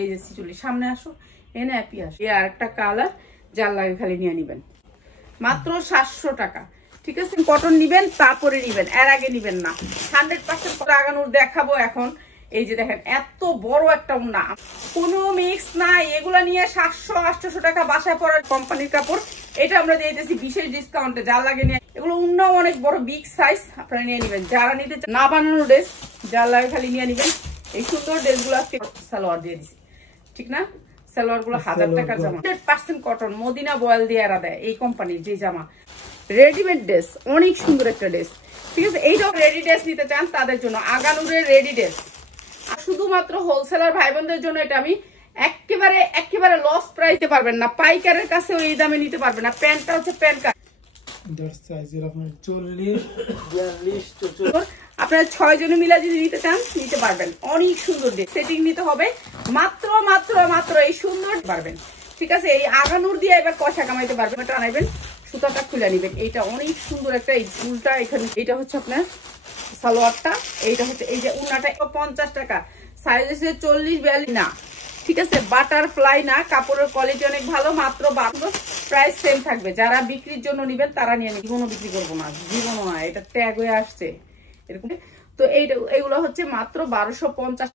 এই যে সিচুলি সামনে আসো, এনে অ্যাপি আসো। এই আর একটা কালার, যার লাগে খালি নিয়ে নিবেন, মাত্র 700 টাকা। ঠিক আছে, কটন নিবেন তারপরে নিবেন, এর আগে নিবেন না। 100% আগানোর দেখাবো এখন। এই যে দেখেন এত বড় একটা উন্না, কোনো মিক্স নাই। এগুলা নিয়ে 700-800 টাকা বাসায় পড়ার কোম্পানির কাপড়। এটা আমরা দিয়েছি বিশেষ ডিসকাউন্টে, যার লাগে নিয়ে। এগুলো উন্নাও অনেক বড়, বিগ সাইজ, আপনারা নিয়ে নিবেন। যারা নিতে না বানানো ড্রেস, যার লাগে খালি নিয়ে নিবেন। এই সুন্দর ড্রেসগুলো আজকে সালোয়ার দিয়ে দিছি, ঠিক না? সালোয়ার গুলো 1000 টাকার জামা, 100% কটন, মদিনা বয়েল দিয়ে এরা দেয় এই কোম্পানির যে জামা। রেডিমেড ড্রেস, অনেক সুন্দর একটা ড্রেস। ঠিক আছে, এইটাও রেডি ড্রেস নিতে চান তাদের জন্য আগানুরের রেডি ড্রেস। আর শুধুমাত্র হোলসেলার ভাই বোনদের জন্য এটা আমি একেবারে লস প্রাইসে পারবেন না, পাইকারের কাছে এই দামে নিতে পারবেন না। প্যান্টটা হচ্ছে প্যান্ট কাট, আপনার 6 জনে মিলা যদি নিতে চান নিতে পারবেন। অনেক সুন্দর ড্রেস, সেটিং নিতে হবে মাত্র মাত্র মাত্র এই সুন্দর পারবেন। ঠিক আছে, এই আগানুর দিয়ে এবার পয়সা কামাইতে পারবেন। এটা আনাইবেন, সুতাটা খুলে নিবেন। এইটা অনেক সুন্দর একটা, এই ফুলটা এখানে, এটা হচ্ছে আপনার সালোয়ারটা, এইটা হচ্ছে এই যে উন্নাটা 50 টাকা, সাইজ হচ্ছে 40-42 না। ঠিক আছে, বাটারফ্লাই না, কাপড়ের কোয়ালিটি অনেক ভালো, মাত্র 1200, প্রাইস সেম থাকবে। যারা বিক্রির জন্য নিবেন তারা নিয়ে নিন, জীবনও বিক্রি করবো না, জীবনও না, এটা ট্যাগ হয়ে আসছে এরকম। তো এইগুলো হচ্ছে মাত্র 1250।